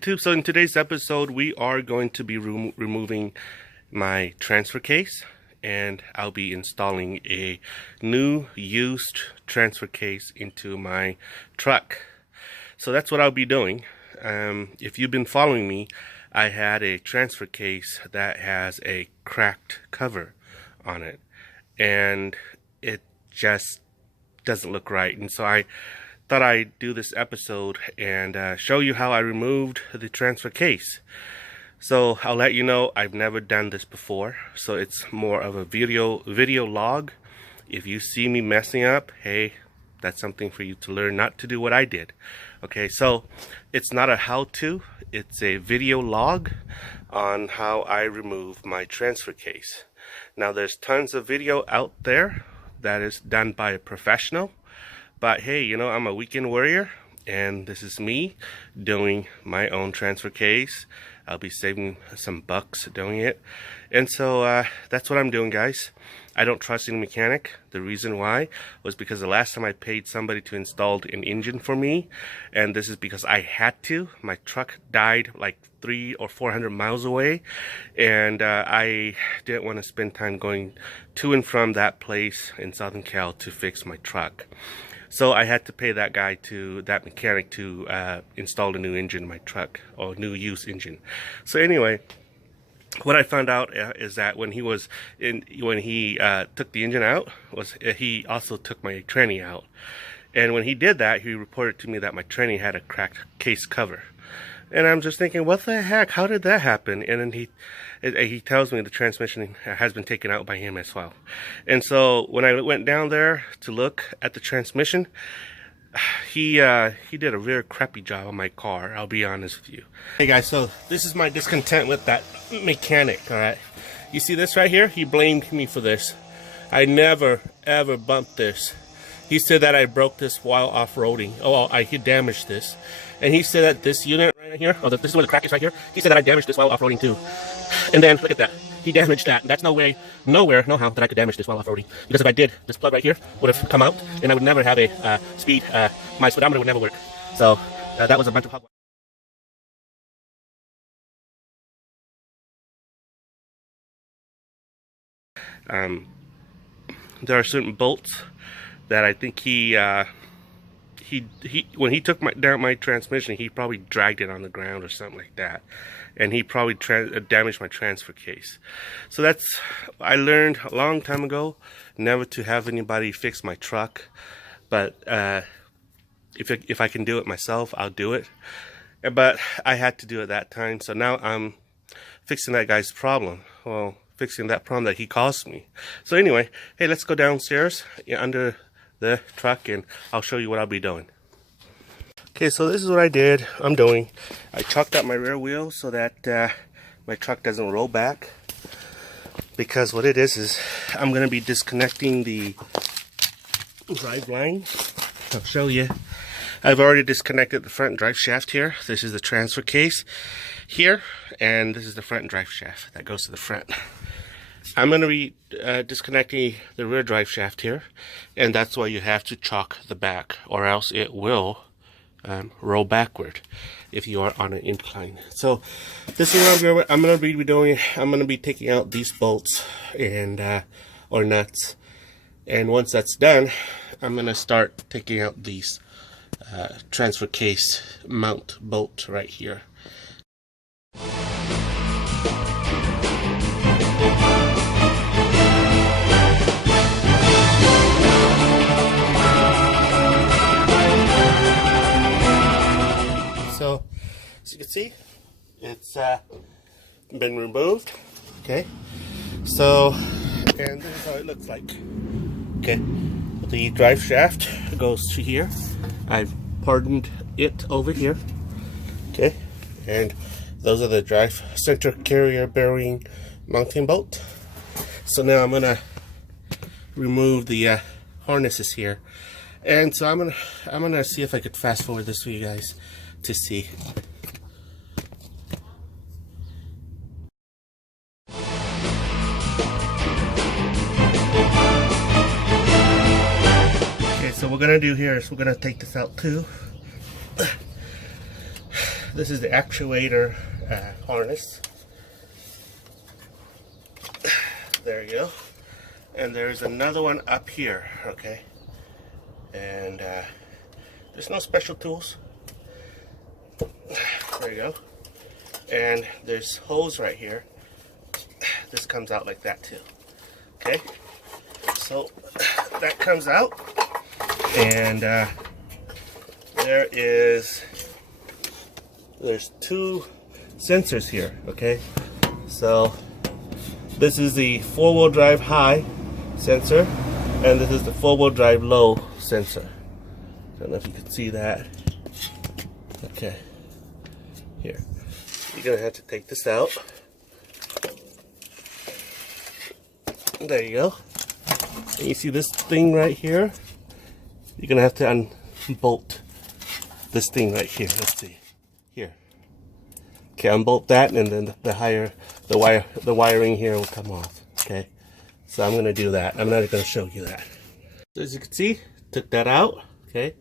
YouTube. So in today's episode, we are going to be removing my transfer case, and I'll be installing a new used transfer case into my truck. So that's what I'll be doing. If you've been following me, I had a transfer case that has a cracked cover on it, and it just doesn't look right. And so I thought I'd do this episode and show you how I removed the transfer case. So I'll let you know, I've never done this before, so it's more of a video log. If you see me messing up, hey, that's something for you to learn not to do what I did. Okay, so it's not a how-to, it's a video log on how I remove my transfer case. Now there's tons of video out there that is done by a professional, but hey, you know, I'm a weekend warrior, and this is me doing my own transfer case. I'll be saving some bucks doing it. And so that's what I'm doing, guys. I don't trust any mechanic. The reason why was because the last time I paid somebody to install an engine for me, and this is because I had to. My truck died like 300 or 400 miles away, and I didn't want to spend time going to and from that place in Southern Cal to fix my truck. So I had to pay that mechanic to install a new engine in my truck, or new use engine. So anyway, what I found out is that when he took the engine out, he also took my tranny out. And when he did that, he reported to me that my tranny had a cracked case cover. And I'm just thinking, what the heck? How did that happen? And then he tells me the transmission has been taken out by him as well. And so when I went down there to look at the transmission, he did a very crappy job on my car, I'll be honest with you. Hey guys, so this is my discontent with that mechanic, alright? You see this right here? He blamed me for this. I never ever bumped this. He said that I broke this while off-roading. Oh, he damaged this. And he said that this unit right here, this is where the crack is right here. He said that I damaged this while off-roading too. And then, look at that. He damaged that. That's no way, nowhere, no how that I could damage this while off-roading. Because if I did, this plug right here would have come out, and I would never have a speed, my speedometer would never work. So, that was a bunch of hogwash. There are certain bolts that I think when he took down my transmission, he probably dragged it on the ground or something like that, and he probably damaged my transfer case. So I learned a long time ago never to have anybody fix my truck, but if I can do it myself, I'll do it. But I had to do it that time, so now I'm fixing that guy's problem. Well, fixing that problem that he caused me. So anyway, hey, let's go downstairs under the truck, and I'll show you what I'll be doing. Okay, so this is what I'm doing. I chalked out my rear wheel so that my truck doesn't roll back, because what it is I'm going to be disconnecting the drive line. I'll show you. I've already disconnected the front drive shaft here. This is the transfer case here, and this is the front drive shaft that goes to the front. I'm going to be disconnecting the rear drive shaft here, and that's why you have to chalk the back, or else it will roll backward if you are on an incline. So this is what I'm going to be doing. I'm going to be taking out these bolts and or nuts, and once that's done, I'm going to start taking out these transfer case mount bolt right here. So, as you can see, it's been removed. Okay, so, and this is how it looks like. Okay, the drive shaft goes to here. I've hardened it over here. Okay, and those are the drive center carrier bearing mounting bolt. So now I'm gonna remove the harnesses here, and so I'm gonna see if I could fast forward this for you guys to see. Okay, so what we're gonna do here is we're gonna take this out too. this is the actuator harness. There you go. And there's another one up here, okay? And there's no special tools. There you go. And there's hose right here. This comes out like that too. Okay? So that comes out. And there's two sensors here, okay? So this is the four-wheel drive high sensor, and this is the four-wheel drive low sensor. I don't know if you can see that. Okay, here. You're gonna have to take this out. There you go. And you see this thing right here? You're gonna have to unbolt this thing right here. Let's see. Here. Okay, unbolt that, and then the wiring here will come off. Okay, so I'm gonna do that. I'm not gonna show you that. So as you can see, took that out. Okay,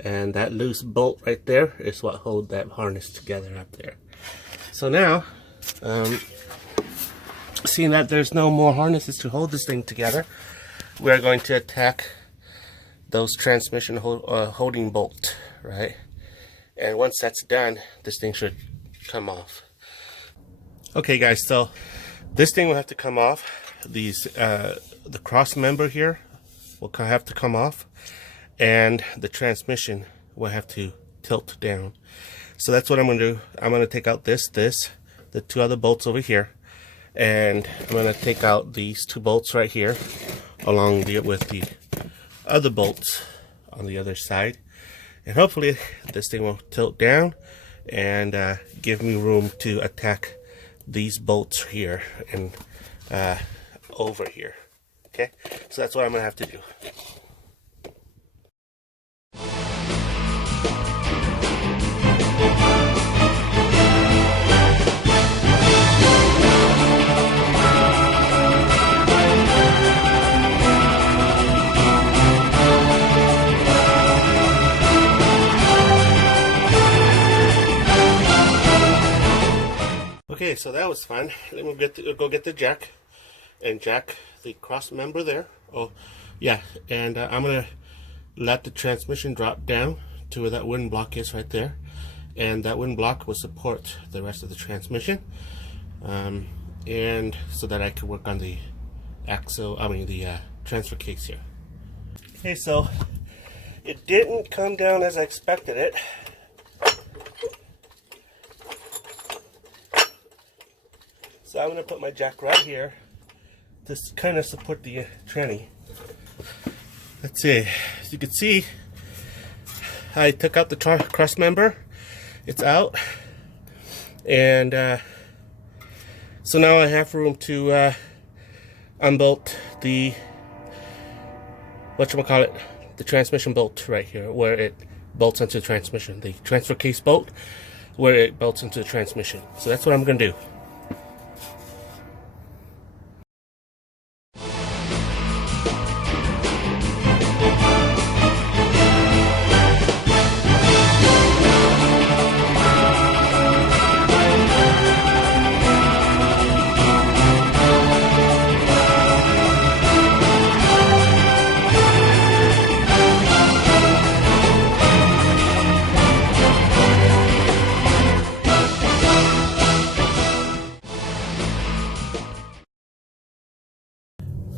and that loose bolt right there is what holds that harness together up there. So now, seeing that there's no more harnesses to hold this thing together, we're going to attack those transmission holding bolt, right? And once that's done, this thing should come off. Okay guys, so this thing will have to come off. These the cross member here will have to come off, and the transmission will have to tilt down. So that's what I'm going to do. I'm going to take out the two other bolts over here, and I'm going to take out these two bolts right here along with the other bolts on the other side, and hopefully this thing will tilt down and give me room to attack these bolts here and over here. Okay, so that's what I'm gonna have to do. Okay, so that was fun. Let me go get the jack and jack the cross member there. Oh, yeah, and I'm gonna let the transmission drop down to where that wooden block is right there, and that wooden block will support the rest of the transmission, and so that I can work on the transfer case here. Okay, so it didn't come down as I expected it. So I'm going to put my jack right here to kind of support the tranny. Let's see. As you can see, I took out the cross member. It's out. And so now I have room to unbolt the, the transmission bolt right here, where it bolts into the transmission. The transfer case bolt, where it bolts into the transmission. So that's what I'm going to do.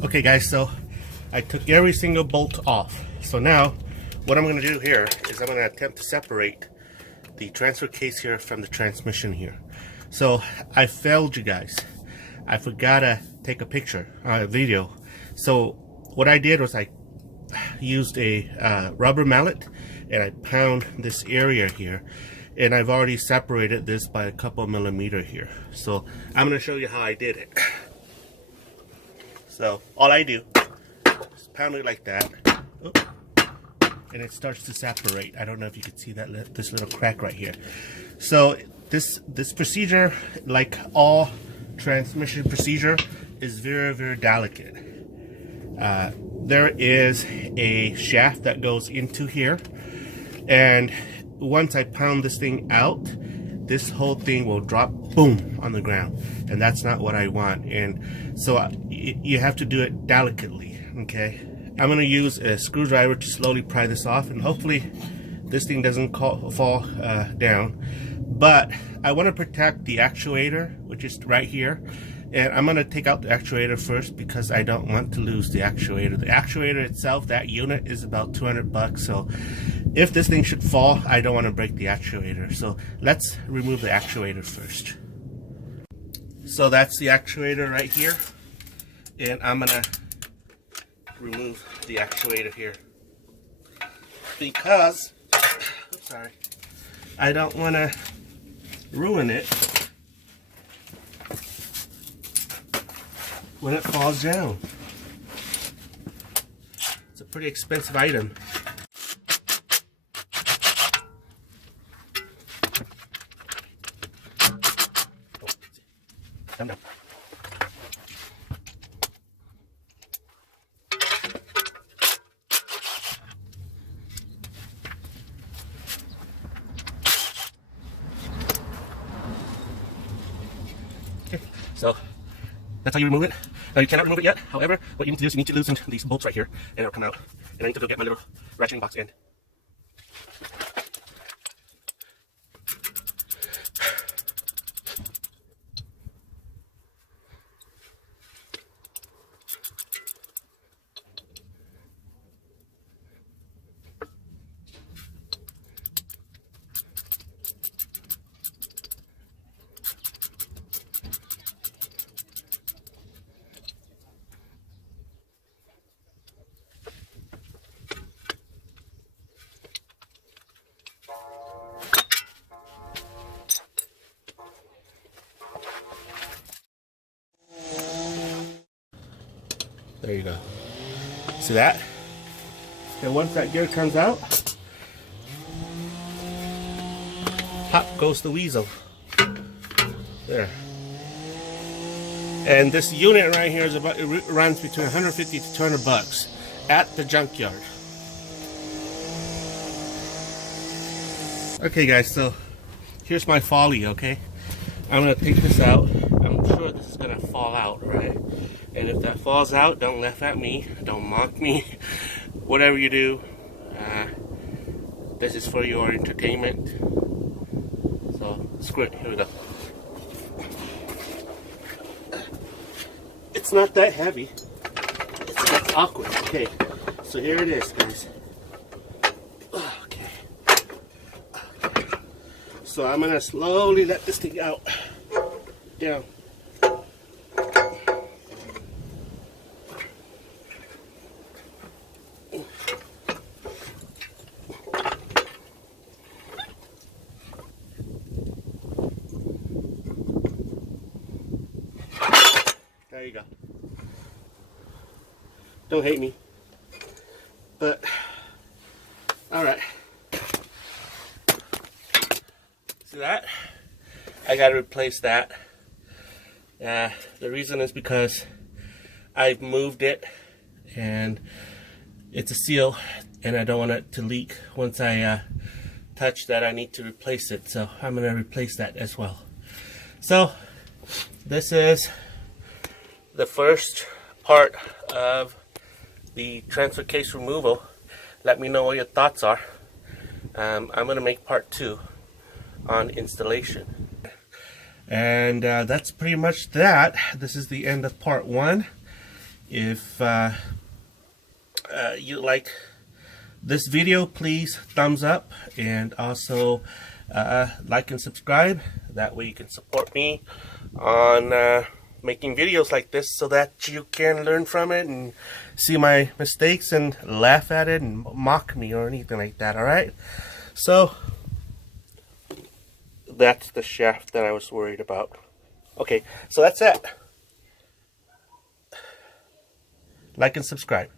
Okay guys, so I took every single bolt off. So now what I'm going to do here is I'm going to attempt to separate the transfer case here from the transmission here. So I failed you guys. I forgot to take a picture, a video. So what I did was I used a rubber mallet and I pound this area here, and I've already separated this by a couple of millimeters here. So I'm going to show you how I did it. So all I do is pound it like that, and it starts to separate. I don't know if you can see that this little crack right here. So this procedure, like all transmission procedure, is very, very delicate. There is a shaft that goes into here, and once I pound this thing out, this whole thing will drop boom on the ground, and that's not what I want. And so you have to do it delicately. Okay, I'm gonna use a screwdriver to slowly pry this off, and hopefully this thing doesn't fall down. But I want to protect the actuator, which is right here, and I'm going to take out the actuator first because I don't want to lose the actuator. The actuator itself, that unit, is about 200 bucks, so if this thing should fall, I don't want to break the actuator. So let's remove the actuator first. So that's the actuator right here, and I'm going to remove the actuator here because sorry, I don't want to ruin it when it falls down. It's a pretty expensive item. Calm down. Okay, so that's how you remove it. Now you cannot remove it yet. However, what you need to do is you need to loosen these bolts right here, and it'll come out. And I need to go get my little ratcheting box end. There you go. See that? And once that gear comes out, pop goes the weasel. There. And this unit right here is about, it runs between 150 to 200 bucks at the junkyard. Okay guys, so here's my folly, okay? I'm gonna take this out. I'm sure this is gonna fall out, right? And if that falls out, don't laugh at me, don't mock me, whatever you do. This is for your entertainment. So screw it, here we go. It's not that heavy. It's awkward. Okay, so here it is, guys. Okay. So I'm gonna slowly let this thing out, down. There you go. Don't hate me. But, alright. See that? I gotta replace that. The reason is because I've moved it and it's a seal and I don't want it to leak. Once I touch that, I need to replace it. So I'm gonna replace that as well. So this is the first part of the transfer case removal. Let me know what your thoughts are. I'm going to make part 2 on installation. And that's pretty much that. This is the end of part 1. If you like this video, please thumbs up, and also like and subscribe. That way you can support me on making videos like this so that you can learn from it and see my mistakes and laugh at it and mock me or anything like that. Alright, so that's the shaft that I was worried about. Okay, so that's it. Like and subscribe.